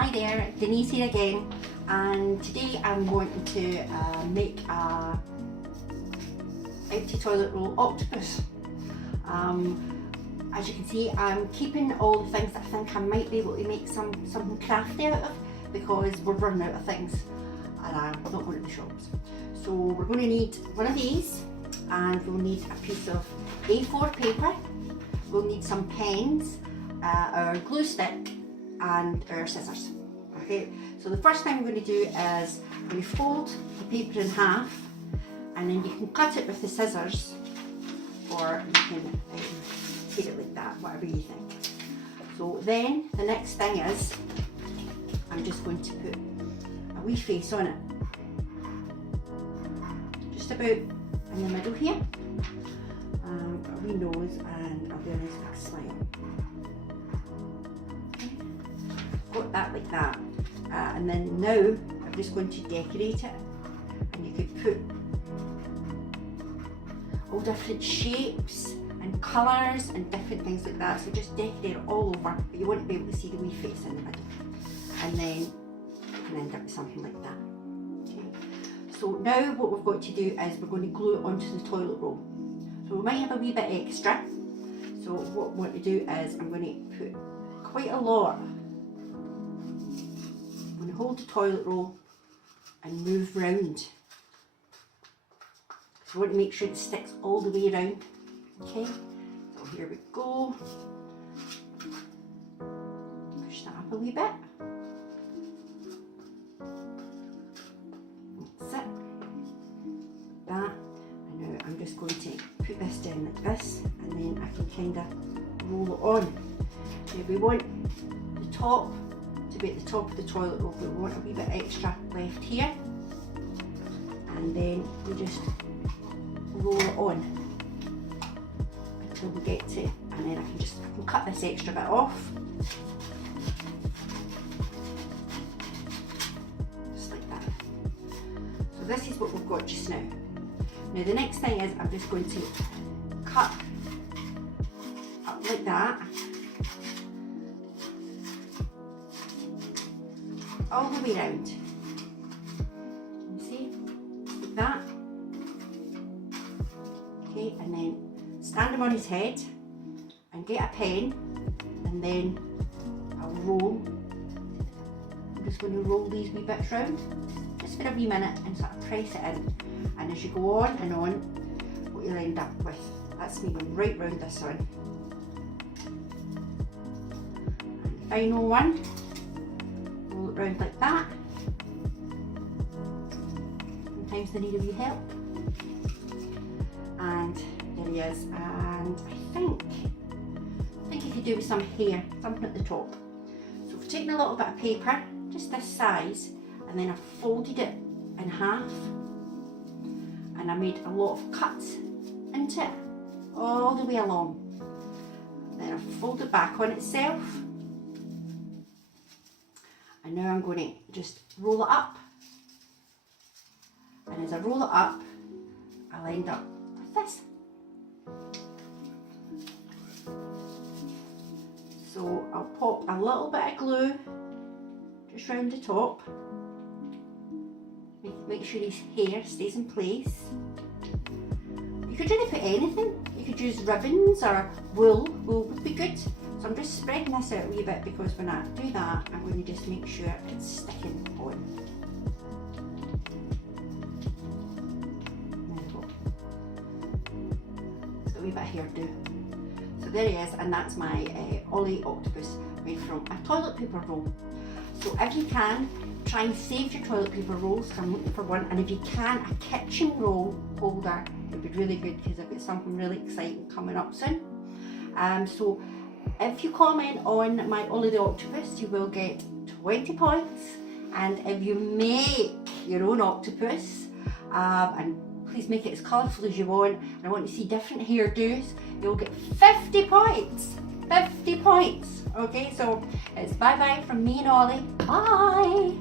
Hi there, Denise here again, and today I'm going to make a empty toilet roll octopus. As you can see, I'm keeping all the things that I think I might be able to make something crafty out of, because we're running out of things and I'm not going to the shops. So we're going to need one of these, and we'll need a piece of A4 paper, we'll need some pens, our glue stick and our scissors. Okay, so the first thing we're going to do is I'm going to fold the paper in half, and then you can cut it with the scissors, or you can take it like that, whatever you think. So then the next thing is I'm just going to put a wee face on it, just about in the middle here, a wee nose and a very nice big smile. Got that like that, and then now I'm just going to decorate it, and you could put all different shapes and colours and different things like that, so just decorate it all over, but you won't be able to see the wee face in the middle, and then you can end up with something like that. Okay. So now what we've got to do is we're going to glue it onto the toilet roll. So we might have a wee bit extra, so what I want to do is I'm going to put quite a lot. I'm going to hold the toilet roll and move round. So I want to make sure it sticks all the way around. Okay, so here we go. Push that up a wee bit. That's it. That. And now I'm just going to put this down like this, and then I can kind of roll it on. Now we want the top to be at the top of the toilet roll, but we want a wee bit extra left here, and then we just roll it on until we get to, and then I can cut this extra bit off, just like that. So this is what we've got just now. Now the next thing is I'm just going to cut up like that, all the way round. You see, like that. Okay, and then stand him on his head and get a pen, and then I'll roll. I'm just going to roll these wee bits round just for a wee minute and sort of press it in, and as you go on and on, what you'll end up with, that's me going right round this one. And the final one, roll it round like that. Sometimes they need a wee help. And there he is, and I think you could do with some hair, something at the top. So I've taken a little bit of paper, just this size, and then I've folded it in half, and I made a lot of cuts into it, all the way along. Then I've folded back on itself, and now I'm going to just roll it up, and as I roll it up, I'll end up this. So I'll pop a little bit of glue just round the top, make sure his hair stays in place. You could really put anything, you could use ribbons or wool would be good. So I'm just spreading this out a wee bit, because when I do that I'm going to just make sure it's sticking on. A wee bit of hairdo. So there he is, and that's my Olly Octopus made from a toilet paper roll. So if you can, try and save your toilet paper rolls, because I'm looking for one, and if you can, a kitchen roll holder would be really good, because I've got something really exciting coming up soon. So if you comment on my Olly the Octopus, you will get 20 points, and if you make your own octopus, and please make it as colourful as you want, and I want to see different hairdos, you'll get 50 points. 50 points. Okay, so it's bye bye from me and Olly. Bye.